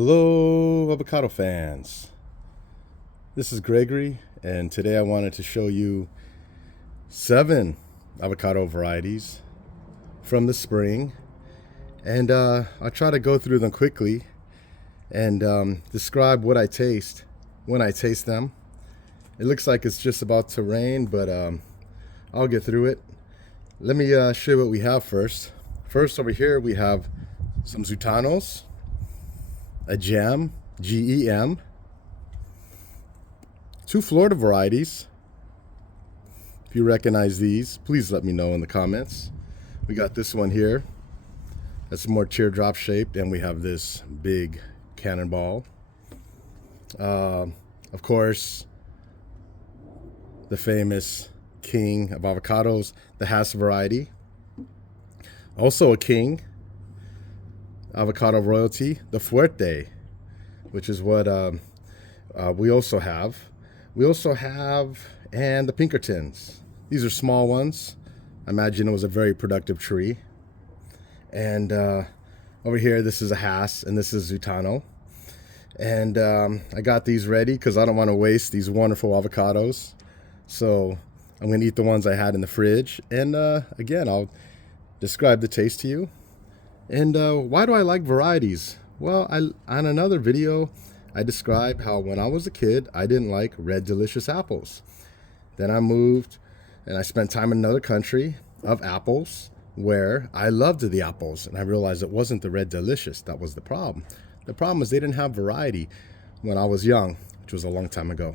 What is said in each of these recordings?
Hello, avocado fans. This is Gregory, and today I wanted to show you 7 avocado varieties from the spring. And I'll try to go through them quickly and describe what I taste when I taste them. It looks like it's just about to rain, but I'll get through it. Let me show you what we have first. First, over here we have some Zutanos, a gem, GEM, 2 Florida varieties. If you recognize these, please let me know in the comments. We got this one here. That's more teardrop shaped, and we have this big cannonball. Of course, the famous king of avocados, the Hass variety. Also a king, avocado royalty, the Fuerte, which is what we also have. We also have, and the Pinkertons. These are small ones. I imagine it was a very productive tree. And over here, this is a Hass, and this is Zutano. And I got these ready because I don't want to waste these wonderful avocados. So I'm going to eat the ones I had in the fridge. And again, I'll describe the taste to you. And why do I like varieties? Well, on another video, I described how when I was a kid, I didn't like red delicious apples. Then I moved and I spent time in another country of apples where I loved the apples. And I realized it wasn't the red delicious that was the problem. The problem is they didn't have variety when I was young, which was a long time ago.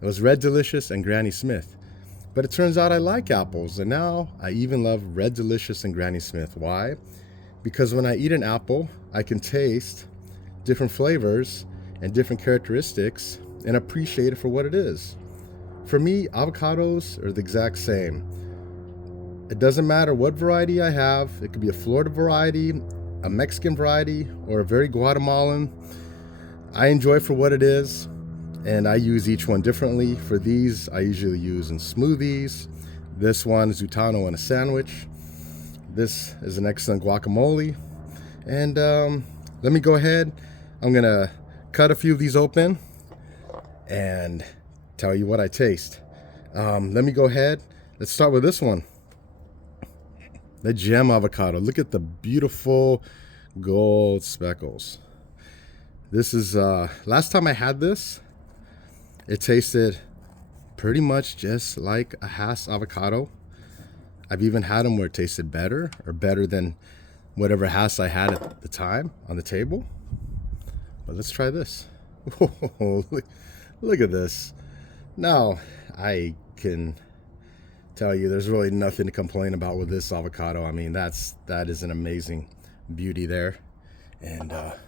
It was Red Delicious and Granny Smith. But it turns out I like apples, and now I even love Red Delicious and Granny Smith. Why? Because when I eat an apple, I can taste different flavors and different characteristics and appreciate it for what it is. For me, avocados are the exact same. It doesn't matter what variety I have. It could be a Florida variety, a Mexican variety, or a very Guatemalan. I enjoy it for what it is, and I use each one differently. For these, I usually use in smoothies. This one is Zutano in a sandwich. This is an excellent guacamole. And let me go ahead. I'm gonna cut a few of these open and tell you what I taste. Let me go ahead. Let's start with this one. The gem avocado. Look at the beautiful gold speckles. This is, last time I had this, it tasted pretty much just like a Hass avocado. I've even had them where it tasted better or better than whatever Hass I had at the time on the table. But let's try this. Oh, look at this. Now, I can tell you there's really nothing to complain about with this avocado. I mean, that is an amazing beauty there. And let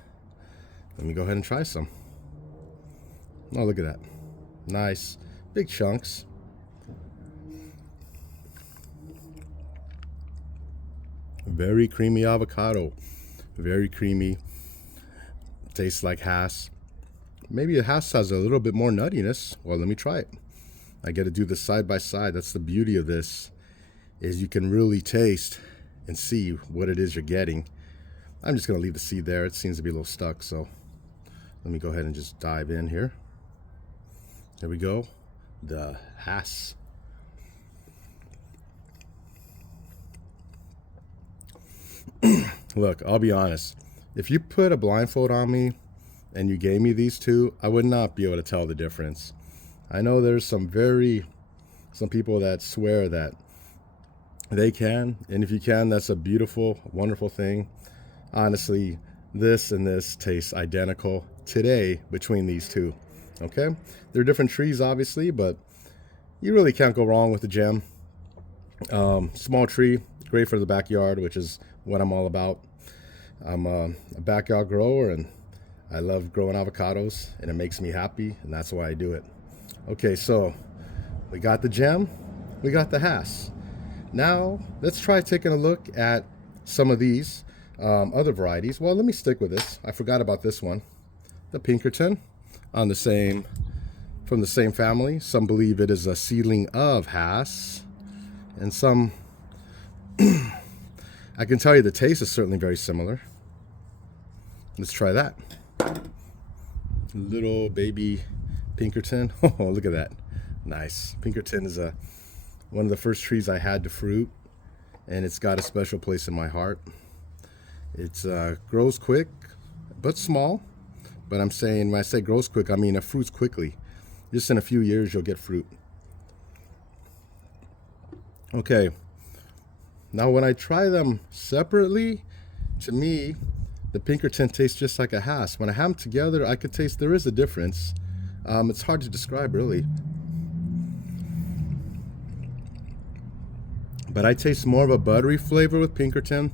me go ahead and try some. Oh, look at that. Nice big chunks. Very creamy avocado. Very creamy. Tastes like Hass. Maybe a Hass has a little bit more nuttiness. Well, let me try it. I got to do this side by side. That's the beauty of this, is you can really taste and see what it is you're getting. I'm just going to leave the seed there. It seems to be a little stuck, so let me go ahead and just dive in here. There we go. The Hass. Look, I'll be honest. If you put a blindfold on me and you gave me these two, I would not be able to tell the difference. I know there's some people that swear that they can, and if you can, that's a beautiful, wonderful thing. Honestly, this and this taste identical today between these two. Okay, they're different trees, obviously, but you really can't go wrong with the gem. Small tree, great for the backyard, which is what I'm all about. I'm a backyard grower, and I love growing avocados, and it makes me happy, and that's why I do it. Okay, so we got the gem, we got the Hass. Now let's try taking a look at some of these other varieties. Well, let me stick with this. I forgot about this one, the Pinkerton, from the same family. Some believe it is a seedling of Hass, and some I can tell you the taste is certainly very similar. Let's try that. Little baby Pinkerton. Oh, look at that. Nice. Pinkerton is one of the first trees I had to fruit, and it's got a special place in my heart. It's grows quick, but small. But I'm saying, when I say grows quick, I mean it fruits quickly. Just in a few years, you'll get fruit. Okay. Now, when I try them separately, to me, the Pinkerton tastes just like a Hass. When I have them together, I could taste there is a difference. It's hard to describe, really. But I taste more of a buttery flavor with Pinkerton.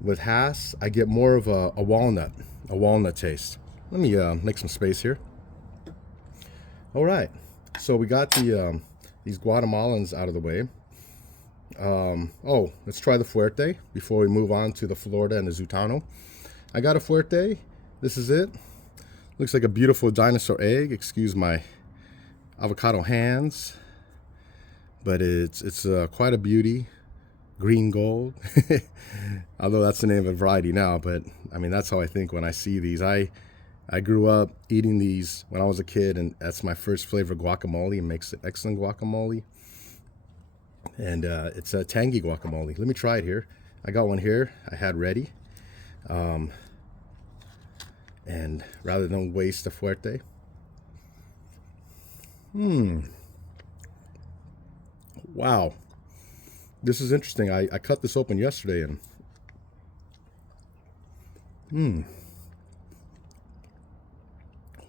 With Hass, I get more of a walnut taste. Let me make some space here. All right, so we got these Guatemalans out of the way. Oh, let's try the Fuerte before we move on to the Florida and the Zutano. I got a Fuerte. This is it. Looks like a beautiful dinosaur egg. Excuse my avocado hands, but it's quite a beauty. Green gold. Although that's the name of a variety now, but I mean, that's how I think when I see these. I grew up eating these when I was a kid, and that's my first flavor, guacamole. It makes excellent guacamole. And it's a tangy guacamole. Let me try it here. I got one here I had ready. And rather than waste a Fuerte. Wow. This is interesting. I cut this open yesterday, and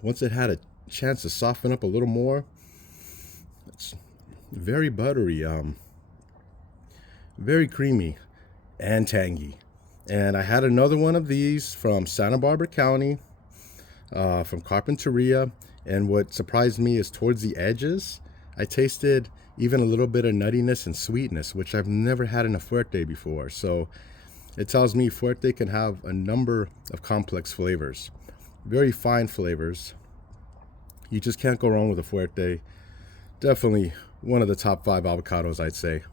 once it had a chance to soften up a little more, it's very buttery, very creamy and tangy. And I had another one of these from Santa Barbara County, from Carpinteria, and what surprised me is towards the edges, I tasted even a little bit of nuttiness and sweetness, which I've never had in a Fuerte before. So it tells me Fuerte can have a number of complex flavors, very fine flavors. You just can't go wrong with a Fuerte. Definitely one of the top 5 avocados, I'd say.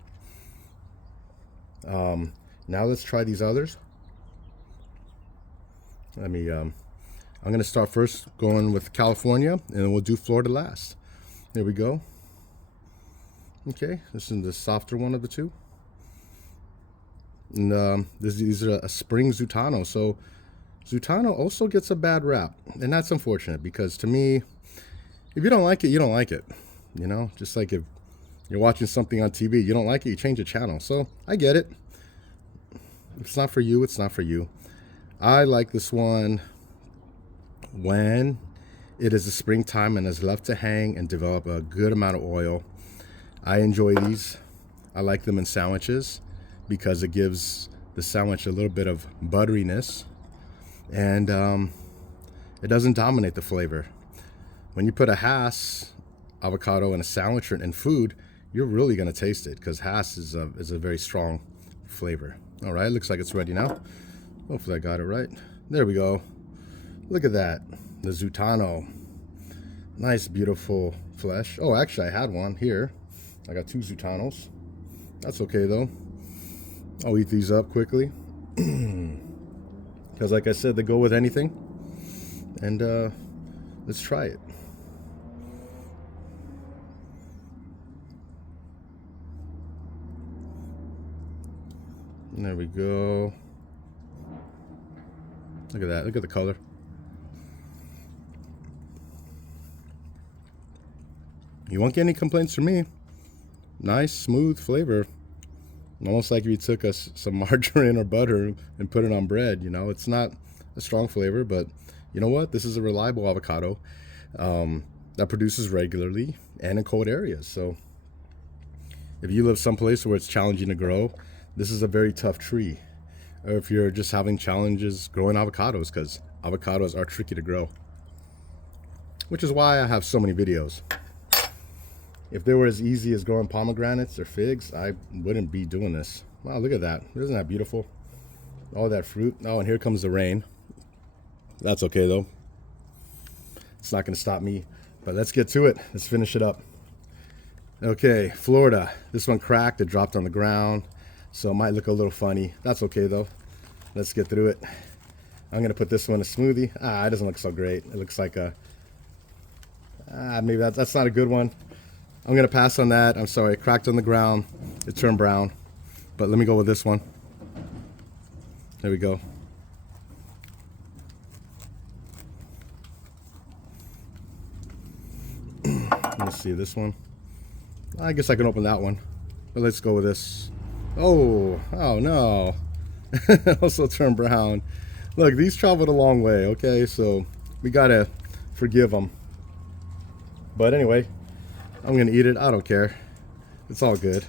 Now let's try these others. I'm going to start first going with California, and then we'll do Florida last. There we go. Okay, this is the softer one of the two. And these are a spring Zutano. So Zutano also gets a bad rap, and that's unfortunate, because to me, if you don't like it, you don't like it. You know, just like if you're watching something on TV, you don't like it, you change the channel. So I get it. If it's not for you, it's not for you. I like this one when it is the springtime and is left to hang and develop a good amount of oil. I enjoy these. I like them in sandwiches because it gives the sandwich a little bit of butteriness, and it doesn't dominate the flavor. When you put a Hass avocado in a sandwich or in food, you're really going to taste it, because Hass is a very strong flavor. All right, looks like it's ready now. Hopefully I got it right. There we go. Look at that. The Zutano. Nice, beautiful flesh. Oh, actually, I had one here. I got 2 Zutanos. That's okay, though. I'll eat these up quickly. Because, like I said, they go with anything. And let's try it. And there we go. Look at that. Look at the color. You won't get any complaints from me. Nice, smooth flavor. Almost like if you took some margarine or butter and put it on bread. You know, it's not a strong flavor, but you know what? This is a reliable avocado that produces regularly and in cold areas. So if you live someplace where it's challenging to grow, this is a very tough tree. Or if you're just having challenges growing avocados, because avocados are tricky to grow. Which is why I have so many videos. If they were as easy as growing pomegranates or figs, I wouldn't be doing this. Wow, look at that. Isn't that beautiful? All that fruit. Oh, and here comes the rain. That's okay, though. It's not going to stop me. But let's get to it. Let's finish it up. Okay, Florida. This one cracked. It dropped on the ground. So it might look a little funny. That's okay, though. Let's get through it. I'm gonna put this one in a smoothie. It doesn't look so great. It looks like a maybe that's not a good one. I'm gonna pass on that. I'm sorry, it cracked on the ground. It turned brown. But let me go with this one. There we go. Let's see this one. I guess I can open that one. But let's go with this. Oh no. Also turned brown. Look, these traveled a long way, okay? So we gotta forgive them. But anyway, I'm gonna eat it. I don't care. It's all good.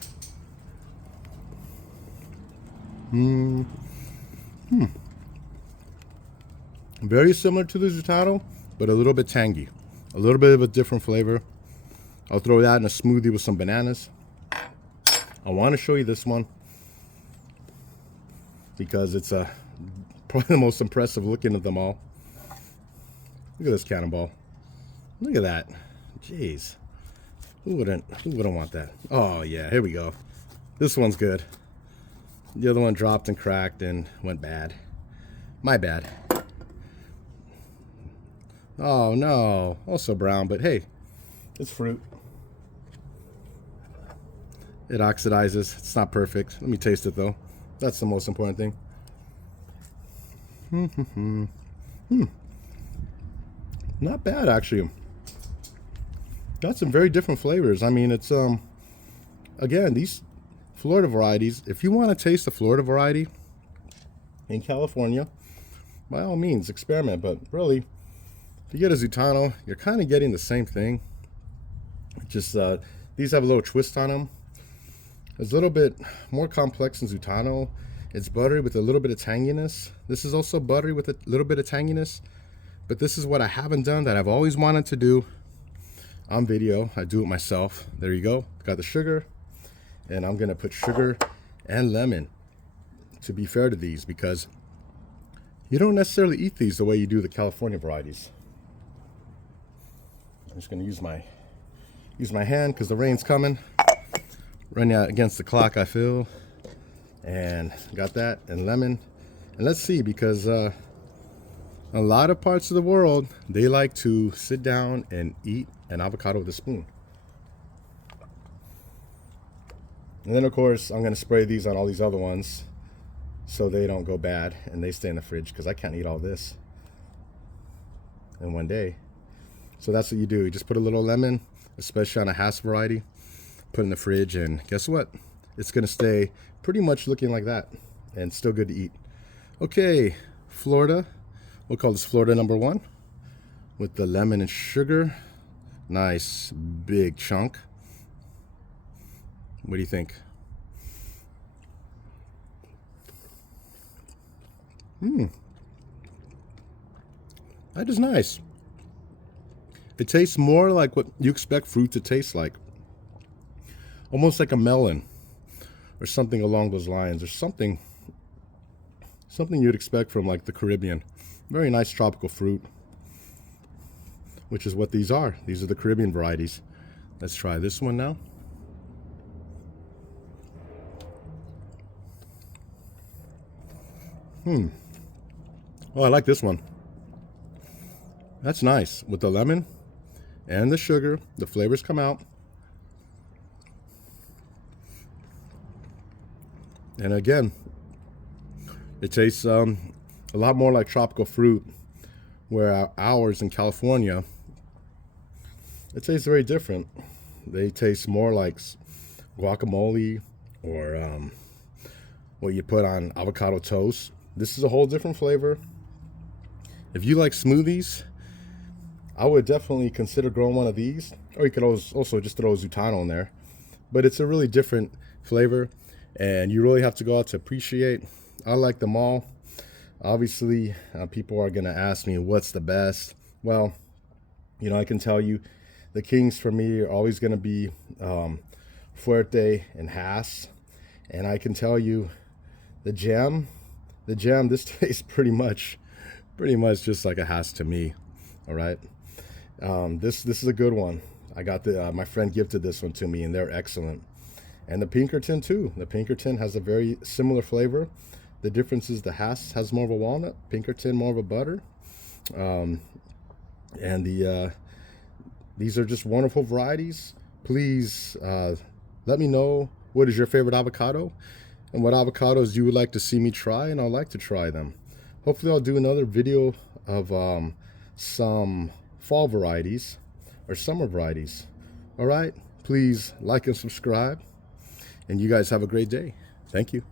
Very similar to the Zutano, but a little bit tangy. A little bit of a different flavor. I'll throw that in a smoothie with some bananas. I want to show you this one because it's probably the most impressive looking of them all. Look at this cannonball. Look at that. Jeez. Who wouldn't want that? Oh yeah, here we go. This one's good. The other one dropped and cracked and went bad. My bad. Oh no, also brown, but hey, it's fruit. It oxidizes. It's not perfect. Let me taste it though. That's the most important thing. Not bad actually. Got some very different flavors. I mean, it's again, these Florida varieties, if you want to taste the Florida variety in California, by all means experiment, but really if you get a Zutano, you're kind of getting the same thing. Just these have a little twist on them. It's a little bit more complex than Zutano. It's buttery with a little bit of tanginess. This is also buttery with a little bit of tanginess. But this is what I haven't done that I've always wanted to do on video. I do it myself. There you go. Got the sugar. And I'm going to put sugar and lemon, to be fair to these, because you don't necessarily eat these the way you do the California varieties. I'm just going to use my hand because the rain's coming. Running out against the clock, I feel. And got that, and lemon. And let's see, because a lot of parts of the world, they like to sit down and eat an avocado with a spoon. And then of course I'm going to spray these on all these other ones so they don't go bad and they stay in the fridge, because I can't eat all this in one day. So that's what you do. You just put a little lemon, especially on a Hass variety, put it in the fridge, and guess what? It's going to stay pretty much looking like that and still good to eat. Okay, Florida. We'll call this Florida number 1 with the lemon and sugar. Nice big chunk. What do you think? That is nice. It tastes more like what you expect fruit to taste like. Almost like a melon or something along those lines, or something you'd expect from like the Caribbean. Very nice tropical fruit, which is what these are. These are the Caribbean varieties. Let's try this one now. Oh, I like this one. That's nice. With the lemon and the sugar, the flavors come out. And again, it tastes a lot more like tropical fruit, where ours in California, it tastes very different. They taste more like guacamole or what you put on avocado toast. This is a whole different flavor. If you like smoothies, I would definitely consider growing one of these. Or you could also just throw a Zutano in there. But it's a really different flavor, and you really have to go out to appreciate. I like them all. Obviously, people are going to ask me what's the best. Well, you know, I can tell you the kings for me are always going to be Fuerte and Hass. And I can tell you the gem, this tastes pretty much just like a Hass to me. All right. This is a good one. I got my friend gifted this one to me, and they're excellent. And the Pinkerton too. The Pinkerton has a very similar flavor. The difference is the Hass has more of a walnut, Pinkerton more of a butter. And these are just wonderful varieties. Please let me know what is your favorite avocado and what avocados you would like to see me try, and I'd like to try them. Hopefully I'll do another video of some fall varieties or summer varieties. All right, please like and subscribe, and you guys have a great day. Thank you.